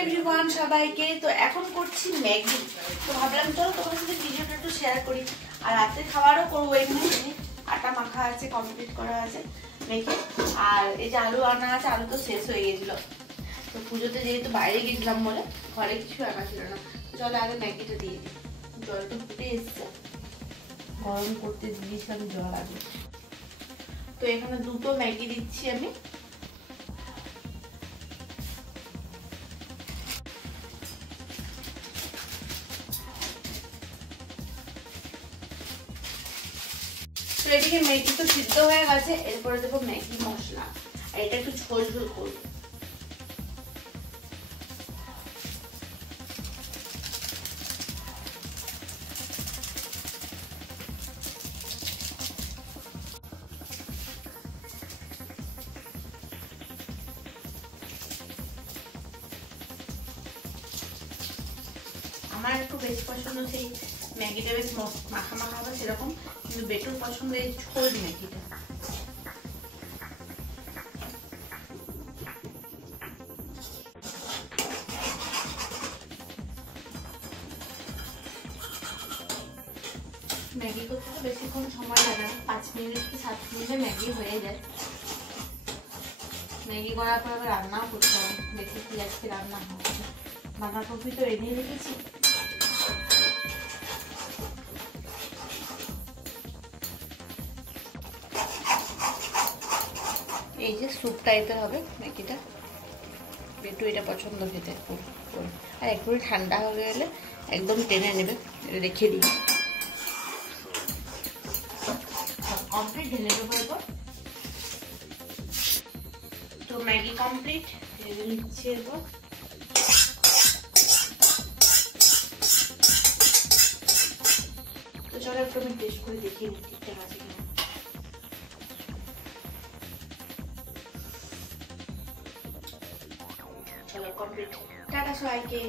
Everyone, সবাইকে তো এখন করছি ম্যাগি। তো ভাবলাম চলো তোমার সাথে ভিডিওটা একটু শেয়ার করি। আর রাতে খাবারও করবো, এমনি আটা মাখা আছে, কমপ্লিট করা আছে মেখে। আর এই যে আলু আনা আছে, আলু তো শেষ হয়ে গেছিল। তো পুজোতে যেহেতু বাইরে গেছিলাম বলে ঘরে কিছু আনা ছিল না। চলো আগে ম্যাগিটা দিয়ে দিই। জলটা ফুটে এসছে, গরম করতে দিয়েছিলাম জল আগে। তো এখানে দুটো ম্যাগি দিচ্ছি আমি। তো এদিকে ম্যাগি তো সিদ্ধ হয়ে গেছে, এরপরে দেবো ম্যাগি মশলা। আর এটা একটু ঝোল ঝোল করবো। আমার একটু বেশি পছন্দ সেই ম্যাগিটা, বেশ মাখা মাখা হবে সেরকম, কিন্তু বেটুর পছন্দ এই ঝোল ম্যাগিটা। ম্যাগি করতে তো বেশিক্ষণ সময় লাগে না, 5 মিনিট কি 7 মিনিটে ম্যাগি হয়ে যায়। ম্যাগি করার পর আবার রান্নাও করতে হবে, দেখি কি আজকে রান্না হবে। বাঁধাকপি তো এনে রেখেছি। এই যে স্যুপ টাইপের হবে ম্যাগিটা, একটু এটা পছন্দ খেতে। আর একটু ঠান্ডা হয়ে গেলে একদম টেনে নেবে, রেখে দিই। কমপ্লিট ঢেলে দেবো এরপর। তো ম্যাগি কমপ্লিট, ঢেলে নিচ্ছি এরপর। তো চলো একটু আমি টেস্ট করে দেখিয়ে নিই ঠিকঠাক আছে কিনা। চলো কমপ্লিট, টাটা সবাইকে।